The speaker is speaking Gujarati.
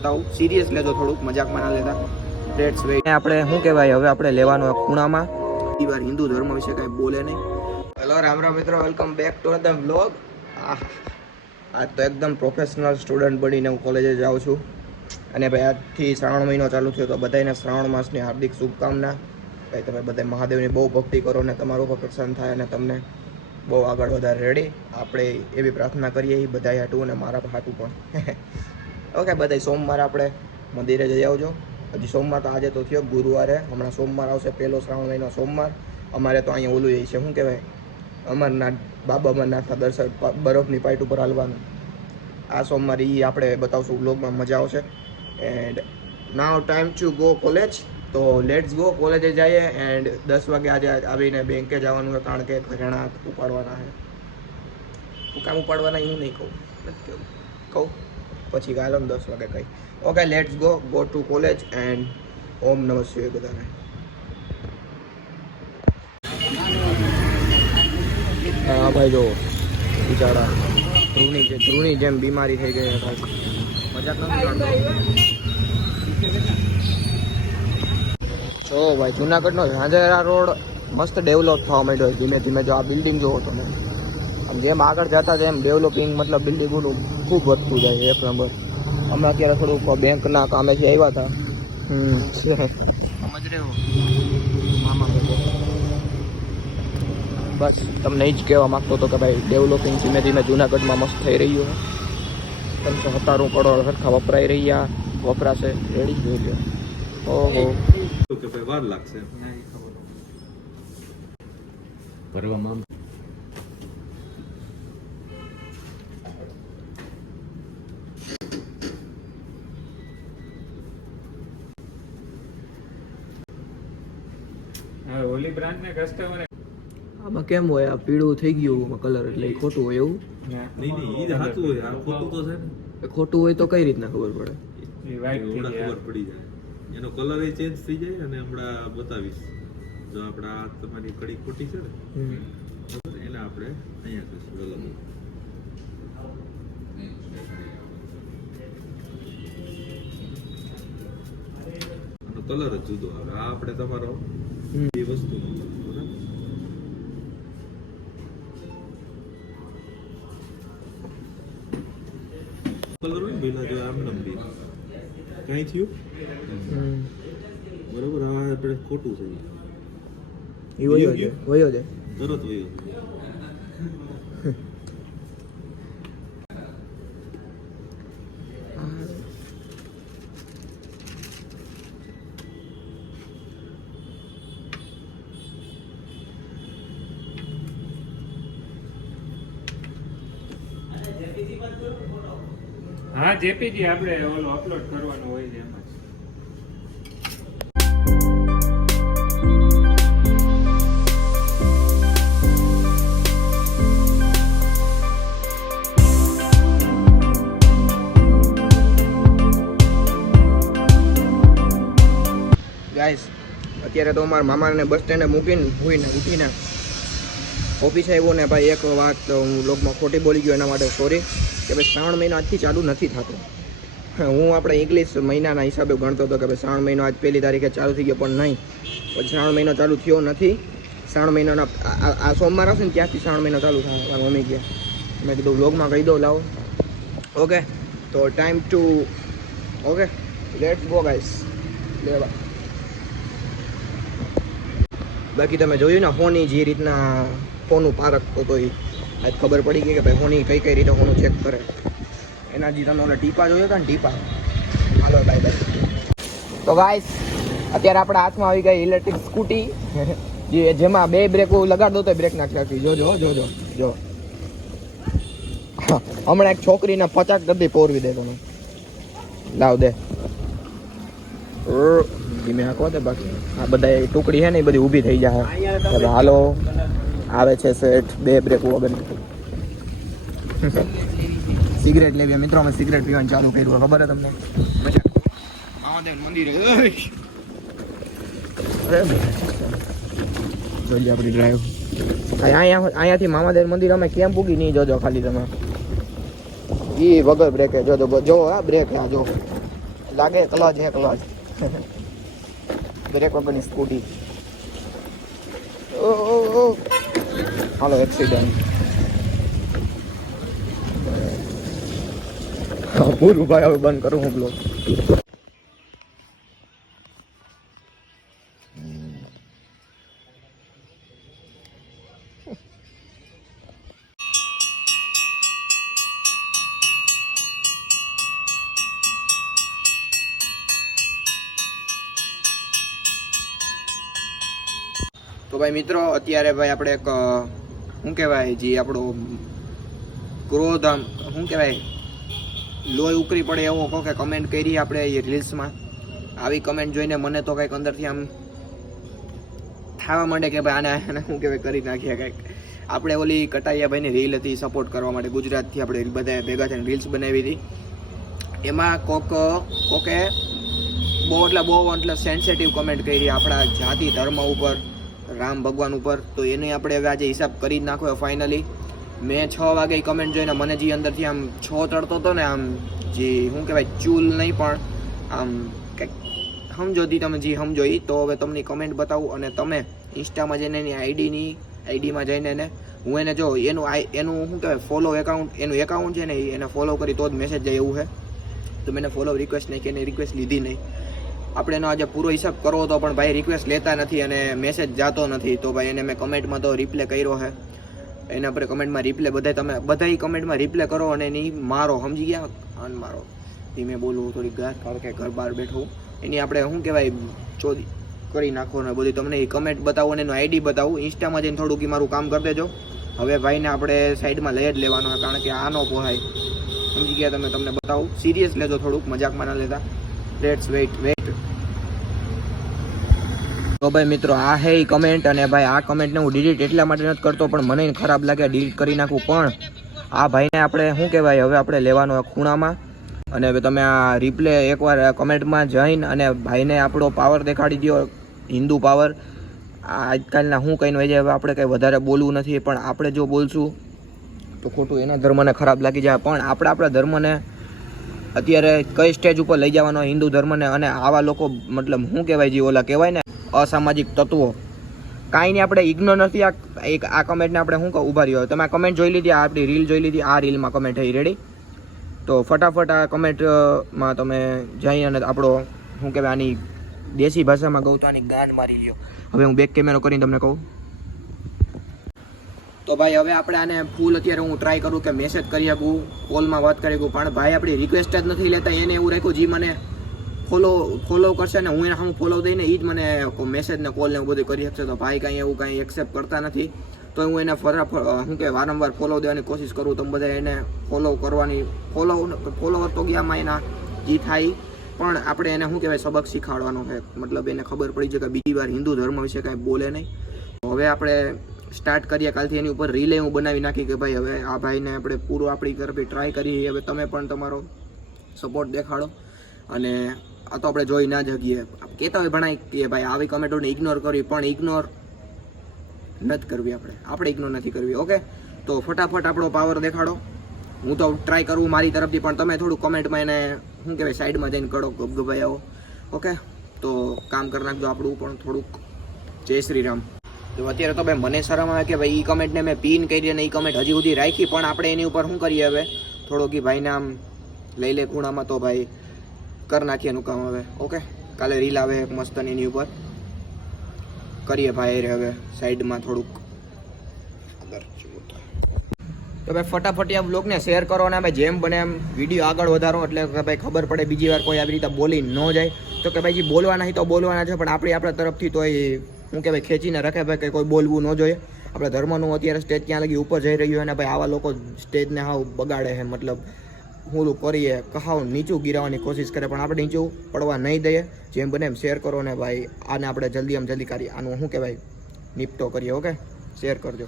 બતાવું. સિરિયસ લેજો થોડુંક મજાકમાં ના લેતા. લેટ્સ વેઇટ આપણે શું કહેવાય? હવે આપણે લેવાનું આ ખૂણામાં. એ વાર હિન્દુ ધર્મ વિશે કાંઈ બોલે નહીં. હેલો રામ રામ મિત્રો welcome back to the vlog આ તો એકદમ પ્રોફેશનલ સ્ટુડન્ટ બનીને હું કોલેજે જાઉં છું. અને ભાઈ આજથી શ્રાવણ મહિનો ચાલુ થયો તો બધાને શ્રાવણ માસની હાર્દિક શુભકામના. ભાઈ તમે બધા મહાદેવની બહુ ભક્તિ કરો ને તમારું પણ પ્રસન્ન થાય અને તમને બહુ આગળ વધારે રેડી આપણે એવી પ્રાર્થના કરીએ એ બધા હાટું અને મારા હાટું પણ. ઓકે બધા સોમવારે આપણે મંદિરે જઈ આવજો. હજી સોમવાર તો આજે તો થયો, ગુરુવારે. હમણાં સોમવાર આવશે, પહેલો શ્રાવણ મહિનો સોમવાર. અમારે તો અહીંયા ઓલું એ છે, શું કહેવાય? અમરનાથ, બાબા અમરનાથના દર્શન બરફની પાઇટ ઉપર હાલવાનું. આ સોમવારે એ આપણે બતાવશું બ્લોગમાં મજા આવશે. And now time to go college તો લેટ્સ ગો કોલેજે જઈએ એન્ડ દસ વાગે આજે આવીને બેંકે જવાનું છે, કારણ કે ઘરેણા ઉપાડવાના છે. હું કામ ઉપાડવાના હું નહીં કહું. નથી કહું કહું? પછી ને દસ વાગે કહી okay let's go go to college and ઓમ નમઃ શિવાય બધાને. હા, ભાઈ જો, બિચારા ધ્રુવની જે ધ્રુવની જેમ બીમારી થઈ ગઈ ભાઈ. મજાક જો, ભાઈ, જુનાગઢનો ઝાંઝરા રોડ મસ્ત ડેવલપ થવા માંડ્યો છે. ધીમે ધીમે જો આ બિલ્ડિંગ જોવો તમે. આમ જેમ આગળ જતા તેમ ડેવલપિંગ મતલબ બિલ્ડિંગોનું ખૂબ વધતું જાય છે એક નંબર અમે અત્યારે થોડુંક બેંકના કામેથી આવ્યા હતા. હમ. સમજ રહ્યો. બસ તમને એ જ કહેવા માંગતો હતો કે ભાઈ ડેવલપિંગ ધીમે ધીમે જુનાગઢમાં મસ્ત થઈ રહ્યું છે. ત્રણસો સત્તાણું કરોડ સરખા વપરાઈ રહ્યા વપરાશે રેડી જોઈ લો ઓહો. કે ભાઈ વાર લાગશે. ભરવામાં હવે ઓલી ને કસ્ટમર આમાં કેમ હોય? આ પીળું થઈ ગયું કલર એટલે ખોટું હોય એવું? નહીં નહીં એ સાચું હોય. આ ખોટું તો છે ને. ખોટું હોય તો કઈ રીતના ખબર પડે? હમણાં ખબર પડી જાય. એનો કલર એ ચેન્જ થઈ જાય અને હમણાં બતાવીશ. જો આપણા આ તમારી કડી ખોટી છે ને બરાબર એને આપણે અહીંયા કરશું કલર જ જુદો આવે. આ આપણે તમારો એ વસ્તુ કલર હોય ને પેલા જો આમ નંબી કઈ થયું? બરોબર આ આપણે ખોટું છે. એ વયો છે વયો છે તરત વયો હા જેપીજી આપણે ઓલો અપલોડ કરવાનું હોય છે એમાં. અત્યારે તો અમારા મામાને બસ સ્ટેન્ડે મૂકીને ભૂઈને ઉઠીને ઓફિસે આવ્યો ને ભાઈ એક વાત હું લોકમાં ખોટી બોલી ગયો એના માટે સોરી કે ભાઈ શ્રાવણ મહિનો આજથી ચાલુ નથી થતો. હું આપણે ઇંગ્લિશ મહિનાના હિસાબે ગણતો હતો કે ભાઈ શ્રાવણ મહિનો આજ પહેલી તારીખે ચાલુ થઈ ગયો, પણ નહીં. પછી શ્રાવણ મહિનો ચાલુ થયો નથી. શ્રાવણ મહિનાના, આ- સોમવાર હશે ને ત્યાંથી શ્રાવણ મહિનો ચાલુ થાય. મારા મમ્મી ગયા મેં કીધું વ્લોગમાં કહી દઉં લાવો. ઓકે, તો time to okay let's go guys લેવા. બાકી તમે જોયું ને ફોનની જે રીતના ફોનું પારક હતો એ આજ ખબર પડી ગઈ કે ભાઈ હોની કઈ કઈ રીતે હોનું ચેક કરે. એના જે તમે ઓલા ટીપા જોયો હતા ને ટીપા. હાલો બાય બાય તો ગાઈસ અત્યારે આપણા હાથમાં આવી ગઈ ઇલેક્ટ્રિક સ્કૂટી જે જેમાં બે બ્રેક લગાડ દો તો બ્રેક નાખી નાખી. જોજો જોજો જો હમણાં એક છોકરીને પચાક કરી દઈ પોરવી દે તમે લાવ દે. ધીમે હાંકવા દે બાકી. આ બધા ટુકડી છે ને એ બધી ઊભી થઈ જાય. હાલો. આવે છે સેટ બે બ્રેક વગર સિગરેટ લેવી મિત્રો અમે સિગરેટ પીવાનું ચાલુ કર્યું ખબર છે તમને? મજા. મહાદેવ મંદિરે અરે જોઈ લે આપણી ડ્રાઈવ અહીંયા અહીંયાથી મામાદેવ મંદિર અમે કેમ પૂગી નહીં જોજો ખાલી તમે. ઈ વગર બ્રેકે જોજો જો આ બ્રેક આ જો. લાગે ક્લચ હે ક્લચ બ્રેક વગરની સ્કૂટી હાલો એક્સિડન્ટ પૂરું ભાઈ હવે બંધ કરું હું બ્લોગ તો ભાઈ મિત્રો, અત્યારે ભાઈ આપણે એક શું કહેવાય, જે આપણો ક્રોધ આમ, શું કહેવાય, લોહી ઉકરી પડે એવો કહો કે કમેન્ટ કરી આપણે એ રીલ્સમાં આવી કમેન્ટ જોઈને મને તો કંઈક અંદરથી આમ થવા માંડે કે ભાઈ આને આને શું કહેવાય, કરી નાખીએ કંઈક. આપણે ઓલી કટારિયા ભાઈની રીલ હતી સપોર્ટ કરવા માટે ગુજરાતથી આપણે બધા ભેગા થઈને રીલ્સ બનાવી હતી. એમાં કોક, કોકે બહુ એટલે બહુ, એટલે સેન્સેટિવ કમેન્ટ કરી આપણા જાતિ ધર્મ ઉપર. રામ ભગવાન ઉપર, તો એને આપણે હવે આજે હિસાબ કરી જ નાખ્યો ફાઇનલી મેં છ વાગે કમેન્ટ જોઈને મને જે અંદરથી આમ છ ચડતો હતો ને, આમ જે, શું કહેવાય, ચૂલ નહીં પણ, આમ કંઈક સમજો તી તમે જે સમજો એ તો હવે તમને કમેન્ટ બતાવું અને તમે ઇન્સ્ટામાં જઈને એની આઈડીની આઈડીમાં જઈને એને હું એને જો, એનું આઈ, એનું શું કહેવાય ફોલો એકાઉન્ટ એનું એકાઉન્ટ છે ને, એને ફોલો કરી તો જ મેસેજ જાય એવું છે. તો મેં ફોલો રિક્વેસ્ટ નહીં કે એને રિક્વેસ્ટ લીધી નહીં. આપણે એનો આજે પૂરો હિસાબ કરવો તો પણ ભાઈ રિક્વેસ્ટ લેતા નથી અને મેસેજ જાતો નથી. તો ભાઈ એને મેં કમેન્ટમાં તો રિપ્લે કર્યો છે એને આપણે કમેન્ટમાં રિપ્લે બધા તમે બધા કમેન્ટમાં રિપ્લે કરો અને એની મારો, સમજી ગયા? અન મારો. ધીમે બોલવું થોડી ગાર, કારણ કે ઘર બહાર બેઠું. એની આપણે શું કહેવાય, ચોરી કરી નાખો ને બધી. તમને એ કમેન્ટ બતાવો અને એનું આઈડી બતાવું. ઇન્સ્ટામાં જઈને થોડુંક મારું કામ કરી દેજો. હવે ભાઈને આપણે સાઈડમાં લઈ જ લેવાનો કારણ કે આનો પોહાય. સમજી ગયા તમે, તમને બતાવું. સિરિયસ લેજો થોડુંક મજાકમાં ના લેતા. લેટ્સ વેઇટ વેઇટ તો ભાઈ મિત્રો, આ હે કમેન્ટ અને ભાઈ આ કમેન્ટને હું ડિલીટ એટલા માટે નથી કરતો, પણ મને ખરાબ લાગે ડિલીટ કરી નાખું. પણ આ ભાઈને આપણે શું કહેવાય, હવે આપણે લેવાનો ખૂણામાં. અને હવે તમે આ રિપ્લે એકવાર કમેન્ટમાં જઈને અને ભાઈને આપણો પાવર દેખાડી દો હિન્દુ પાવર આજકાલના હું કહીને હોય જાય હવે આપણે કંઈ વધારે બોલવું નથી, પણ આપણે જો બોલશું, તો ખોટું એના ધર્મને ખરાબ લાગી જાય. પણ આપણે આપણા ધર્મને અત્યારે કઈ સ્ટેજ ઉપર લઈ જવાનો હિન્દુ ધર્મને અને આવા લોકો, મતલબ શું કહેવાય જે ઓલા, કહેવાય ને? અસામાજિક તત્વો. કાંઈ નહીં, આપણે ઇગ્નોર નથી. આ એક, આ કમેન્ટને આપણે શું કહું? ઊભા રહ્યો. તમે આ કમેન્ટ જોઈ લીધી, આ આપણી રીલ જોઈ લીધી, આ રીલમાં કમેન્ટ થઈ રેડી તો ફટાફટ આ કમેન્ટમાં તમે જઈ અને આપણો, શું કહેવાય, આની દેશી ભાષામાં કહું તો આની ગાન મારી લ્યો. હવે હું બેક કેમેરો કરીને તમને કહું. તો ભાઈ, હવે આપણે આને ફૂલ અત્યારે હું ટ્રાય કરું કે મેસેજ કરી શકું કોલમાં વાત કરી શકું પણ ભાઈ, આપણી રિક્વેસ્ટ જ નથી લેતા. એને એવું રાખ્યું, જે મને ફોલો ફોલો કરશે ને હું એને હું ફોલો દઈને એ જ મને મેસેજ ને કોલ ને એવું બધું કરી શકશે. તો ભાઈ કાંઈ એવું કાંઈ એક્સેપ્ટ કરતા નથી. તો હું એને ફરા શું કે વારંવાર ફોલો દેવાની કોશિશ કરું. તમે બધા એને ફોલો કરવાની ફોલો ફોલોવર તો ગયામાં એના જે થાય. પણ આપણે એને શું કહેવાય, સબક શીખવાડવાનો છે. મતલબ એને ખબર પડી છે કે બીજી વાર હિન્દુ ધર્મ વિશે કાંઈ બોલે નહીં. હવે આપણે સ્ટાર્ટ કરીએ. કાલથી એની ઉપર રિલે હું બનાવી નાખી કે ભાઈ હવે આ ભાઈને આપણે પૂરું આપણી તરફથી ટ્રાય કરી હવે તમે પણ તમારો સપોર્ટ દેખાડો. અને આ તો આપણે જોઈ ના જગીએ. કહેતા હોય ભણાય કે ભાઈ આવી કમેન્ટોને ઇગ્નોર કરવી, પણ ઇગ્નોર નથી કરવી આપણે. આપણે ઇગ્નોર નથી કરવી ઓકે તો ફટાફટ આપણો પાવર દેખાડો. હું તો ટ્રાય કરું મારી તરફથી, પણ તમે થોડું કમેન્ટમાં એને, શું કહેવાય, સાઈડમાં જઈને કરો, ગબગબાઈ આવો ઓકે તો કામ કરી નાખજો આપણું, પણ થોડુંક જય શ્રી રામ. તો અત્યારે તો ભાઈ મને શરમ આવે કે ભાઈ એ કમેન્ટને મેં પિન કરી અને એ કમેન્ટ હજી સુધી રાખી, પણ આપણે એની ઉપર શું કરીએ હવે? થોડોક કે ભાઈને આમ લઈ લે ખૂણામાં તો ભાઈ કરી નાખીએ એનું કામ હવે, ઓકે? કાલે રીલ આવે એક મસ્ત એની ઉપર. કરીએ ભાઈ હવે સાઈડમાં થોડુંક. તો ભાઈ ફટાફટ આ બ્લોગને શેર કરો અને ભાઈ જેમ બને એમ વીડિયો આગળ વધારો. એટલે કે ભાઈ ખબર પડે બીજી વાર કોઈ આવી રીતે બોલી ન જાય. તો કે ભાઈ બોલવાના છે તો બોલવાના છે, પણ આપણી આપણા તરફથી તો એ શું કહેવાય ખેંચીને રખે ભાઈ કે કોઈ બોલવું ન જોઈએ. આપણે ધર્મનું અત્યારે સ્ટેજ ક્યાં લગી ઉપર જઈ રહ્યું અને ભાઈ આવા લોકો સ્ટેજને હાવ બગાડે છે, મતલબ હું કરીએ, કહાવ નીચું ગિરાવવાની કોશિશ કરે પણ આપણે નીચું પડવા નહીં દઈએ. જેમ બને એમ શેર કરો ને ભાઈ, આને આપણે જલ્દી આમ જલ્દી કરીએ આનું શું કહેવાય, નિપટો કરીએ, ઓકે? શેર કરજો.